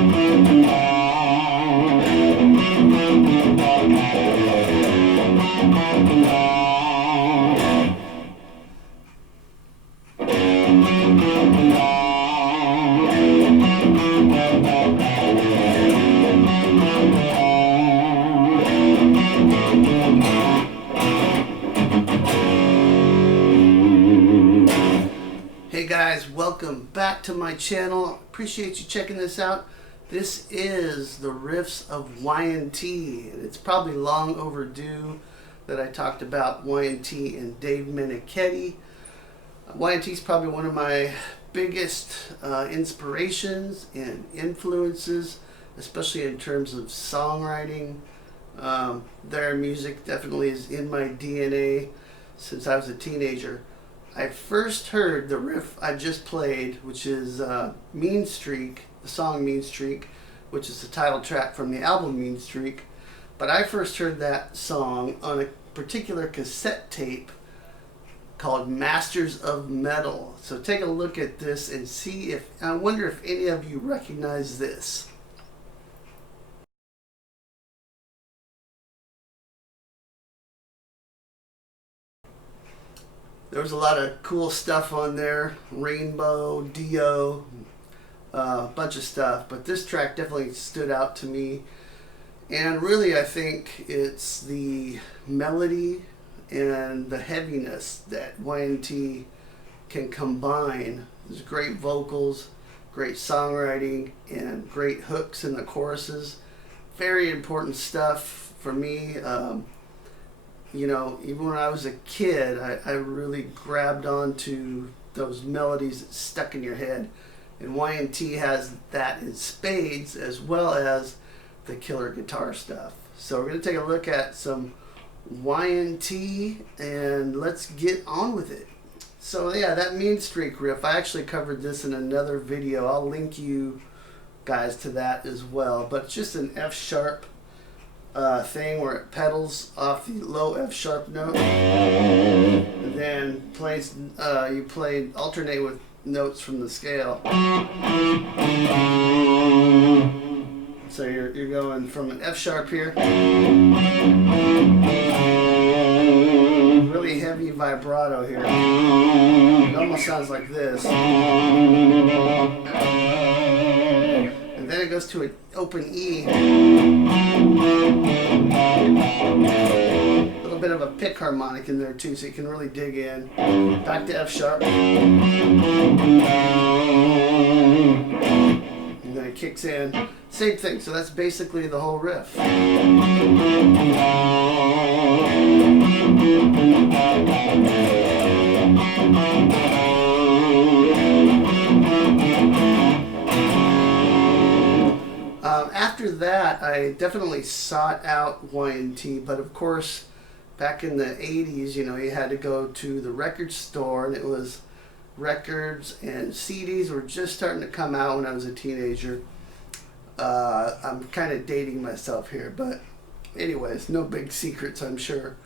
Hey guys, welcome back to my channel. Appreciate you checking this out. This is the Riffs of Y&T, and it's probably long overdue that I talked about Y&T and Dave Meniketti. Y&T is probably one of my biggest inspirations and influences, especially in terms of songwriting. Their music definitely is in my DNA since I was a teenager. I first heard the riff I just played, which is Meanstreak, the song Meanstreak, which is the title track from the album Meanstreak. But I first heard that song on a particular cassette tape called Masters of Metal. So take a look at this and see if, I wonder if any of you recognize this. There was a lot of cool stuff on there, Rainbow, Dio, a bunch of stuff, but this track definitely stood out to me. And really I think it's the melody and the heaviness that Y&T can combine. There's great vocals, great songwriting, and great hooks in the choruses. Very important stuff for me. You know, even when I was a kid, I really grabbed onto those melodies that stuck in your head. And Y&T has that in spades, as well as the killer guitar stuff. So we're going to take a look at some Y&T, and let's get on with it. So yeah, that Meanstreak riff, I actually covered this in another video. I'll link you guys to that as well. But it's just an F sharp thing where it pedals off the low F sharp note and then plays, you alternate with notes from the scale. So you're going from an F sharp here, really heavy vibrato here. It almost sounds like this. And then it goes to an open E. A little bit of a pick harmonic in there too, so you can really dig in. Back to F sharp. And then it kicks in. Same thing, so that's basically the whole riff. After that, I definitely sought out Y&T, but of course, back in the 80s, you know, you had to go to the record store, and it was records and CDs were just starting to come out when I was a teenager. I'm kind of dating myself here, but anyways, no big secrets, I'm sure.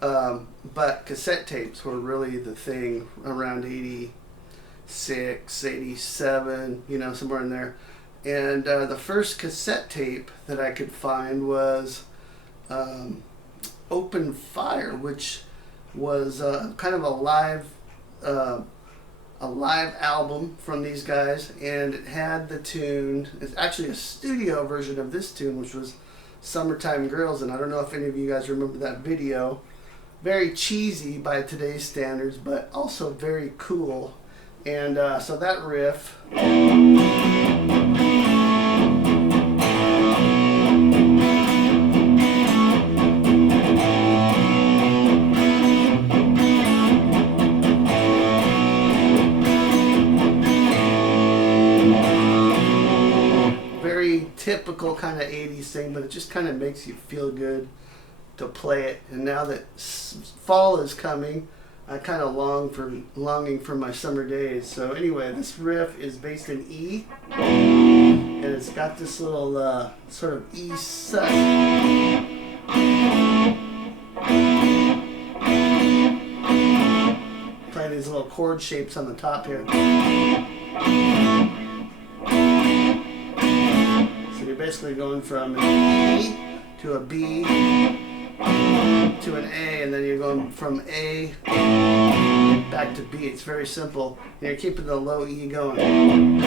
But cassette tapes were really the thing around 86, 87, you know, somewhere in there. And the first cassette tape that I could find was Open Fire, which was kind of a live album from these guys, and it had the tune, it's actually a studio version of this tune, which was Summertime Girls, and I don't know if any of you guys remember that video. Very cheesy by today's standards, but also very cool. And so that riff, typical kind of 80s thing, but it just kind of makes you feel good to play it. And now that fall is coming, I kind of longing for my summer days. So anyway, this riff is based in E, and it's got this little sort of E set. Playing these little chord shapes on the top here. basically going from an E to a B to an A, and then you're going from A back to B. It's very simple. And you're keeping the low E going.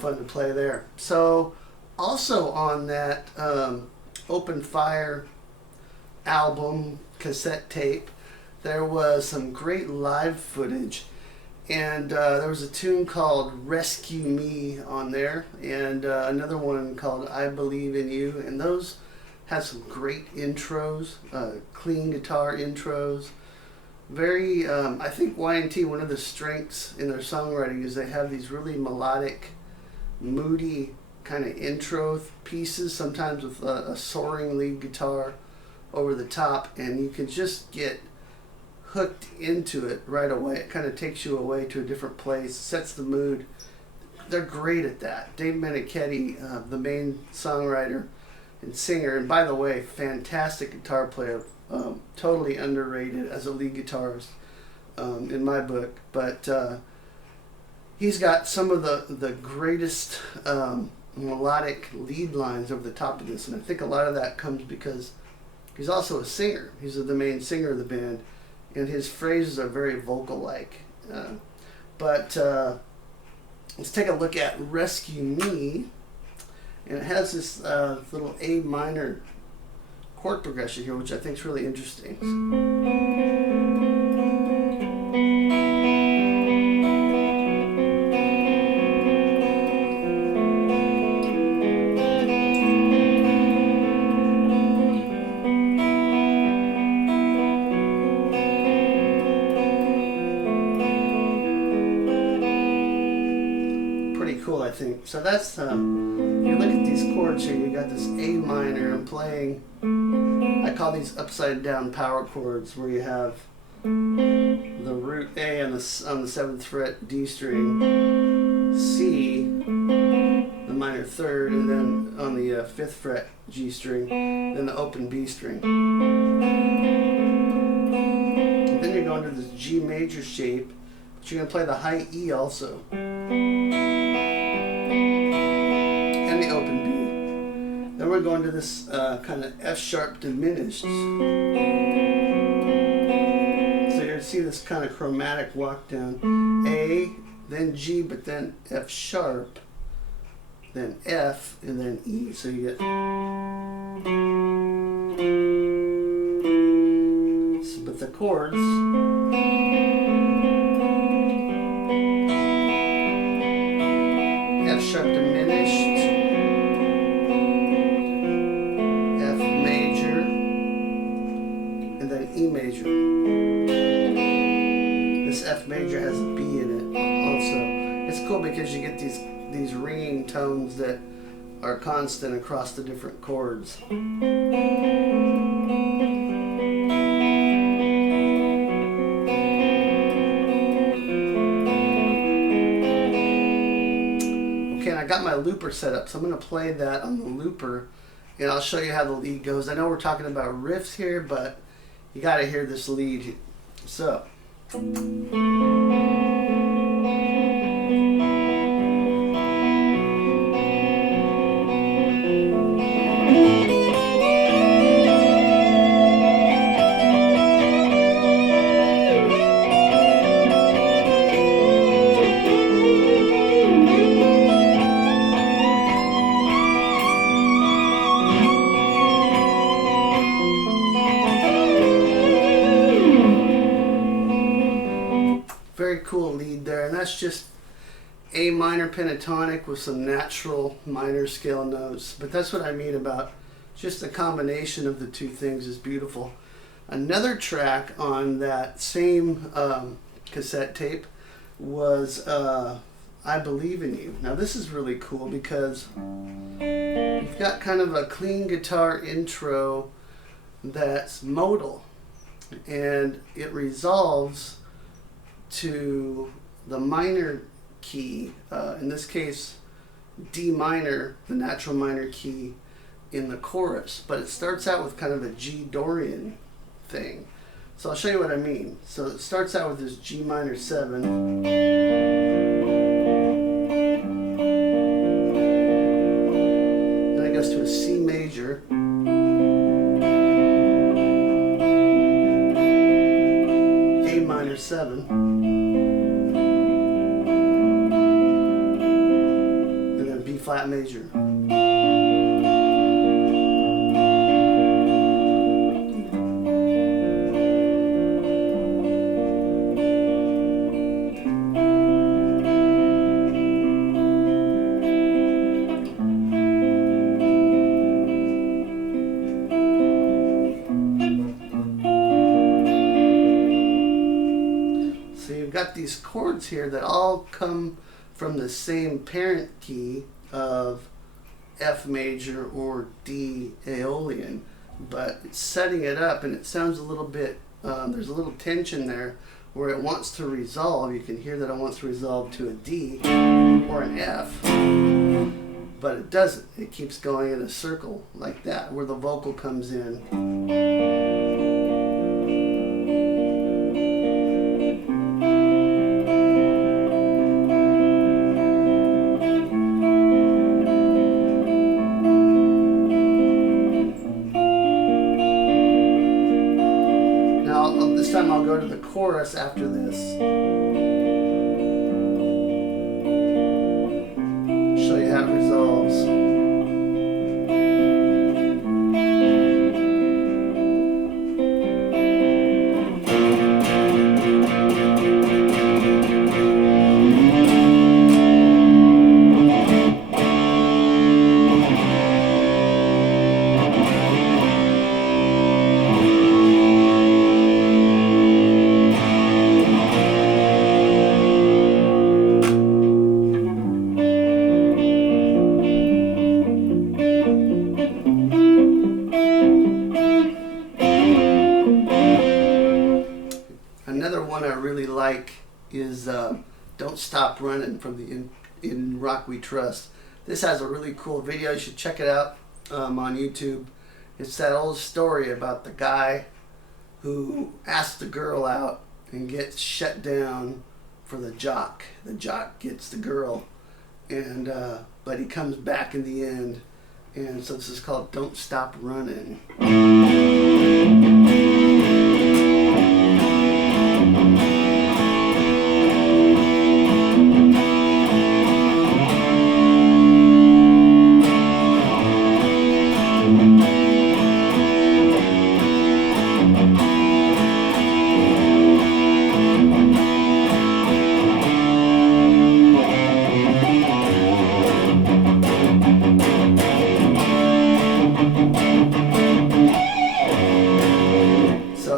Fun to play there. So also on that Open Fire album cassette tape, there was some great live footage, and there was a tune called Rescue Me on there, and another one called I Believe in You, and those had some great intros, clean guitar intros. Very I think Y&T, one of the strengths in their songwriting is they have these really melodic, moody kind of intro pieces, sometimes with a soaring lead guitar over the top, and you can just get hooked into it right away. It kind of takes you away to a different place, sets the mood. They're great at that. Dave Meniketti, the main songwriter and singer, and by the way, fantastic guitar player, totally underrated as a lead guitarist in my book, but he's got some of the greatest melodic lead lines over the top of this, and I think a lot of that comes because he's also a singer. He's the main singer of the band, and his phrases are very vocal-like. But let's take a look at Rescue Me, and it has this little A minor chord progression here, which I think is really interesting. Cool, I think. So that's you look at these chords here, you got this A minor. I'm playing, I call these upside down power chords, where you have the root A on the 7th fret D string, C, the minor 3rd, and then on the 5th fret G string, then the open B string. And then you're going to this G major shape, but you're going to play the high E also, and the open B. Then we're going to this kind of F sharp diminished. So you see this kind of chromatic walk down. A, then G, but then F sharp, then F, and then E. So you get. So, but the chords. F sharp diminished, F major, and then E major. This F major has a B in it also. It's cool because you get these ringing tones that are constant across the different chords. I got my looper set up, so I'm going to play that on the looper, and I'll show you how the lead goes. I know we're talking about riffs here, but you got to hear this lead. So. Very cool lead there, and that's just A minor pentatonic with some natural minor scale notes. But that's what I mean about just the combination of the two things is beautiful. Another track on that same cassette tape was I Believe in You. Now this is really cool because you've got kind of a clean guitar intro that's modal, and it resolves to the minor key, in this case D minor, the natural minor key in the chorus, but it starts out with kind of a G Dorian thing. So I'll show you what I mean. So it starts out with this G minor 7, then it goes to a C major, A minor 7, and then B flat major. Got these chords here that all come from the same parent key of F major or D Aeolian, but it's setting it up, and it sounds a little bit, there's a little tension there where it wants to resolve. You can hear that it wants to resolve to a D or an F, but it doesn't. It keeps going in a circle like that where the vocal comes in. This time I'll go to the chorus after this. Show you how it resolves. Another one I really like is Don't Stop Running from the In Rock We Trust. This has a really cool video. You should check it out on YouTube. It's that old story about the guy who asks the girl out and gets shut down for the jock. The jock gets the girl, and but he comes back in the end. And so this is called Don't Stop Running.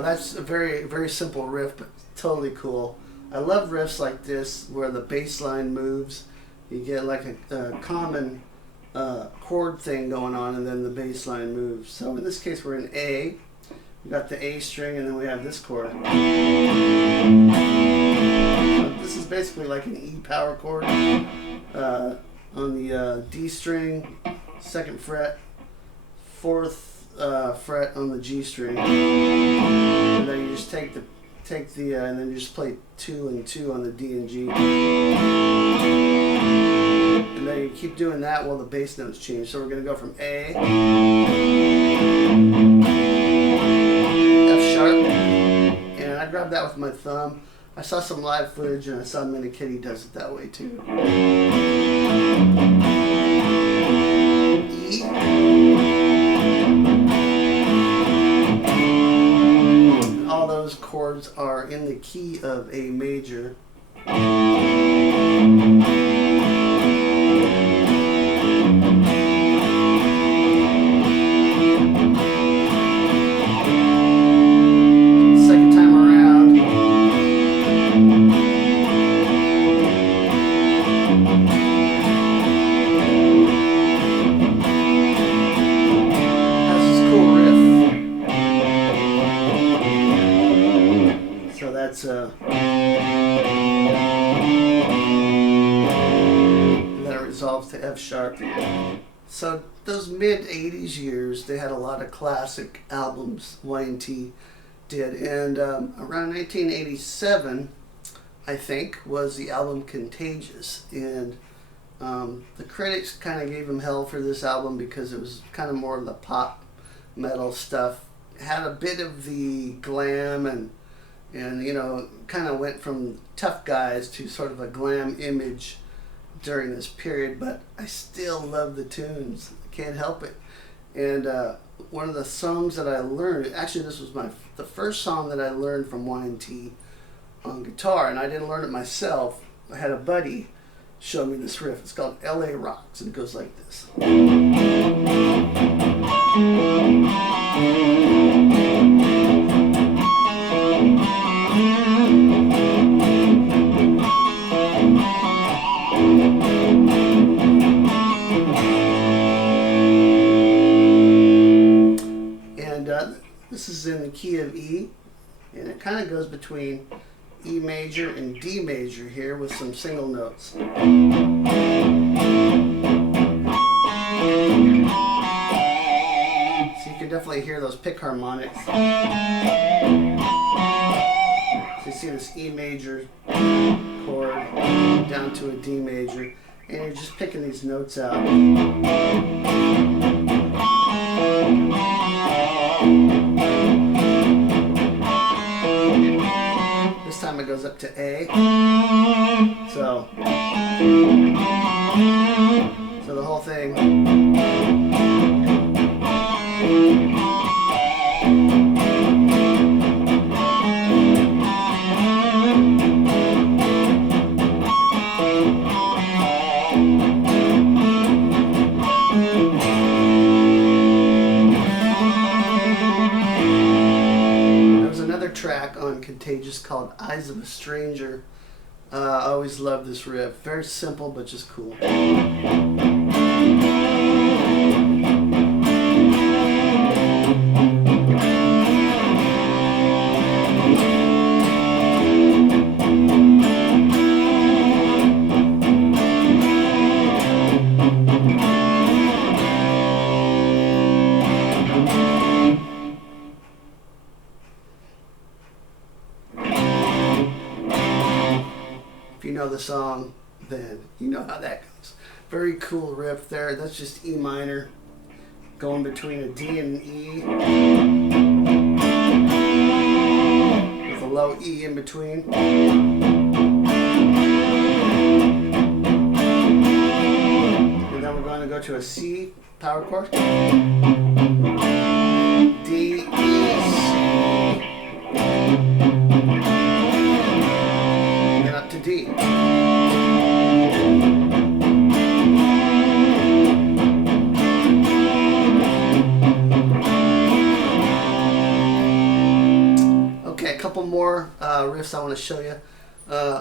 That's a very, very simple riff, but totally cool. I love riffs like this where the bass line moves. You get like a common chord thing going on, and then the bass line moves. So in this case, we're in A. We got the A string, and then we have this chord. So this is basically like an E power chord on the D string, 2nd fret, 4th fret on the G string, and then you just take the and then you just play 2 and 2 on the D and G, and then you keep doing that while the bass notes change. So we're going to go from A, F sharp, and I grabbed that with my thumb. I saw some live footage, and I saw Meniketti does it that way too. E, all those chords are in the key of A major. that's and then it resolves to F sharp. So those mid 80s years, they had a lot of classic albums, Y&T did. And around 1987, I think, was the album Contagious. And the critics kind of gave him hell for this album because it was kind of more of the pop metal stuff. Had a bit of the glam and you know, kind of went from tough guys to sort of a glam image during this period, but I still love the tunes. I can't help it. And one of the songs that I learned, actually this was the first song that I learned from Y&T on guitar, and I didn't learn it myself. I had a buddy show me this riff. It's called LA Rocks, and it goes like this. This is in the key of E, and it kind of goes between E major and D major here with some single notes. So you can definitely hear those pick harmonics. So you see this E major chord down to a D major, and you're just picking these notes out. This time it goes up to A. So the whole thing. Track on Contagious called Eyes of a Stranger. I always loved this riff. Very simple, but just cool. If you know the song, then you know how that goes. Very cool riff there. That's just E minor going between a D and an E with a low E in between. And then we're going to go to a C power chord. D, E, C. To D. Okay, a couple more riffs I want to show you.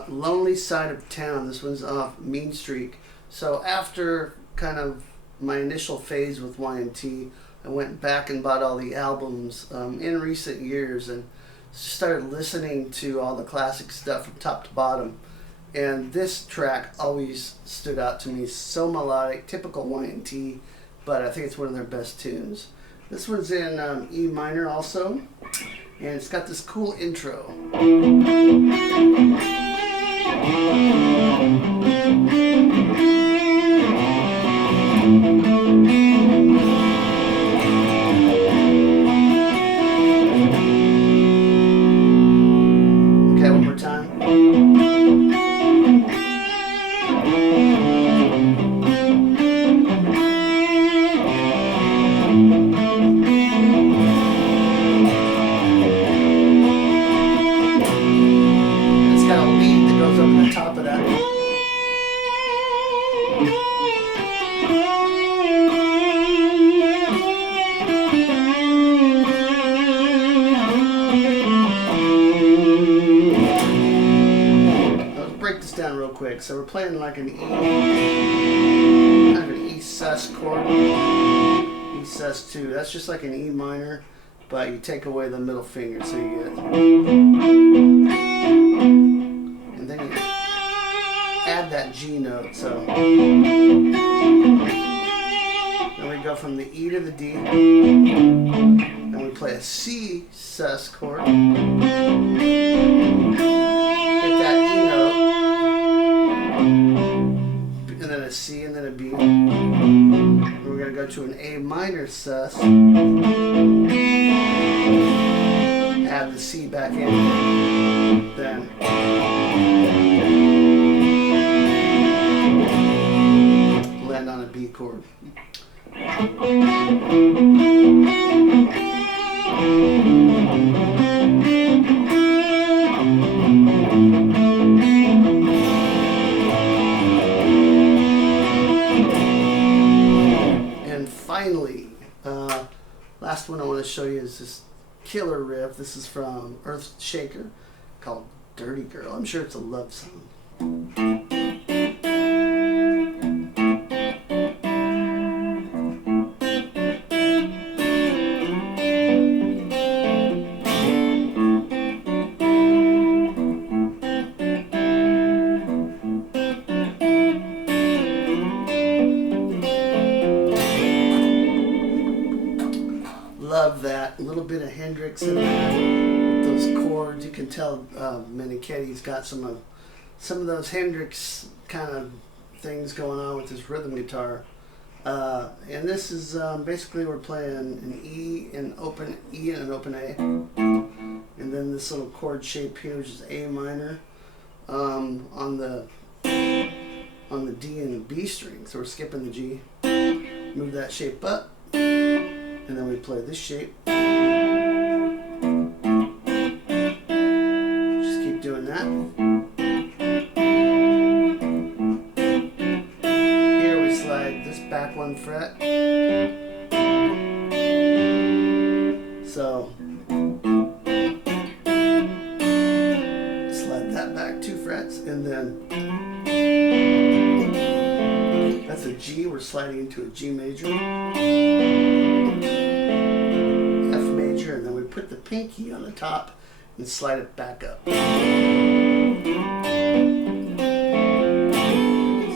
Lonely Side of Town. This one's off Meanstreak. So after kind of my initial phase with Y&T, I went back and bought all the albums in recent years and started listening to all the classic stuff from top to bottom, and this track always stood out to me. So melodic, typical Y&T, but I think it's one of their best tunes. This one's in E minor also, and it's got this cool intro. Quick. So we're playing like an E, kind of an E sus chord, E sus 2. That's just like an E minor, but you take away the middle finger, so you get. that G note. So then we go from the E to the D, and we play a C sus chord, hit that E note, and then a C, and then a B. And we're going to go to an A minor sus, add the C back in, then land on a B chord. And finally, last one I want to show you is this killer riff. This is from Earthshaker called Dirty Girl. I'm sure it's a love song. Love that. A little bit of Hendrix in there. Those chords, you can tell Meniketti's got some of those Hendrix kind of things going on with his rhythm guitar. And this is basically we're playing an E and an open A, and then this little chord shape here, which is A minor, on the D and B string. So we're skipping the G. Move that shape up. And then we play this shape. Just keep doing that. Here we slide this back 1 fret. So slide that back 2 frets, and then that's a G. We're sliding into a G major. And then we put the pinky on the top and slide it back up. So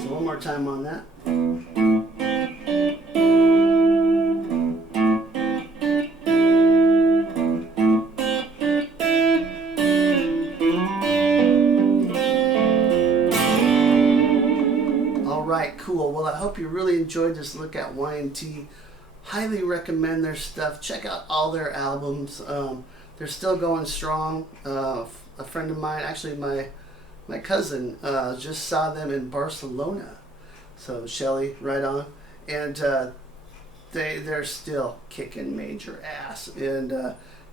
one more time on that. All right, cool. Well, I hope you really enjoyed this look at Y&T. Highly recommend their stuff. Check out all their albums. They're still going strong. A friend of mine, actually my cousin, just saw them in Barcelona. So Shelly, right on. And they're still kicking major ass. And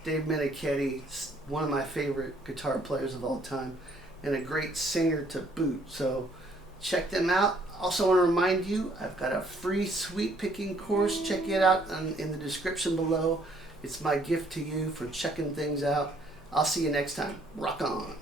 Dave Meniketti, one of my favorite guitar players of all time, and a great singer to boot. So check them out. Also want to remind you, I've got a free sweet picking course. Check it out in the description below. It's my gift to you for checking things out. I'll see you next time. Rock on.